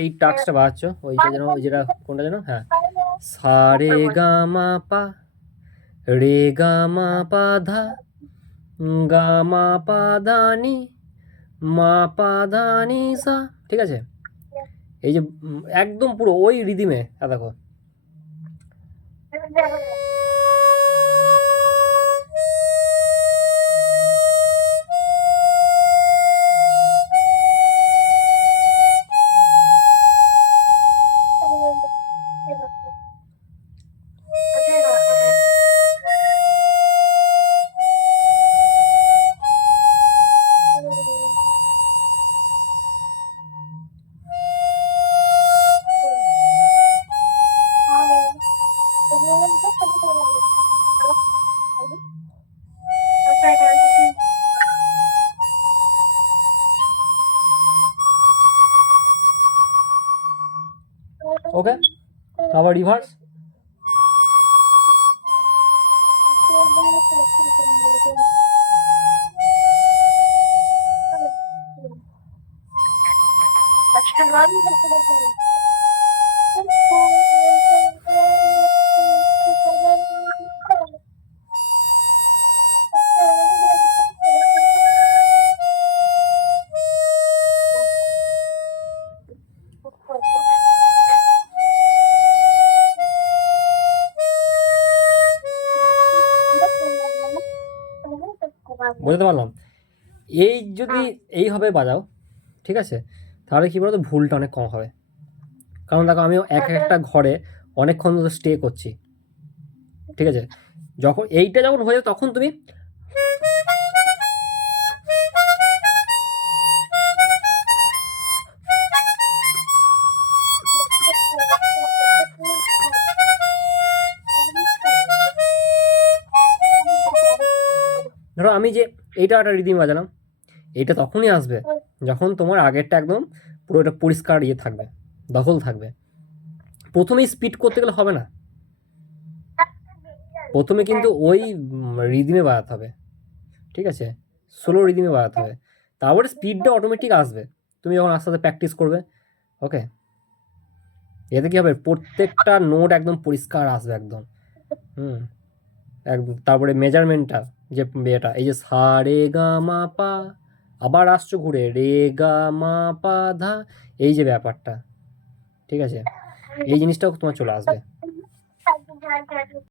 এই টাক্সটা বাজাচ্ছ ওইটা যেন, ওই যেটা কোনটা যেন, হ্যাঁ, সা রে গা মা পা, রে গা মা পা ধা, গা মা পা ধা নি, মা পা ধা নি সা। ঠিক আছে, এই যে একদম পুরো ওই রিদিমে দেখো। ওকে, আবার রিভার্স। বুঝতে পারলাম। এই যদি এইভাবে বাজাও, ঠিক আছে, তাহলে কী বলতো, ভুলটা অনেক কম হবে। কারণ দেখো আমিও একটা ঘরে অনেকক্ষণ ধরে স্টে করছি, ঠিক আছে, যখন এইটা যখন হয়ে যাবে তখন তুমি ধরো আমি যে এইটা একটা রিদিম বাজালাম, এইটা তখনই আসবে যখন তোমার আগেরটা একদম পুরো এটা পরিষ্কার ইয়ে থাকবে, দখল থাকবে। প্রথমেই স্পিড করতে গেলে হবে না, প্রথমে কিন্তু ওই রিদিমে বাজাতে হবে, ঠিক আছে, স্লো রিদিমে বাজাতে হবে, তারপরে স্পিডটা অটোমেটিক আসবে তুমি যখন আস্তে আস্তে প্র্যাকটিস করবে। ওকে, এতে কী হবে, প্রত্যেকটা নোট একদম পরিষ্কার আসবে একদম। একদম। তারপরে মেজারমেন্টটা যে এটা, এই যে সা রে গা মা পা, আবার আসছো ঘুরে রে গা মা পা ধা, এই যে ব্যাপারটা, ঠিক আছে, এই জিনিসটাও তোমার চলে আসবে।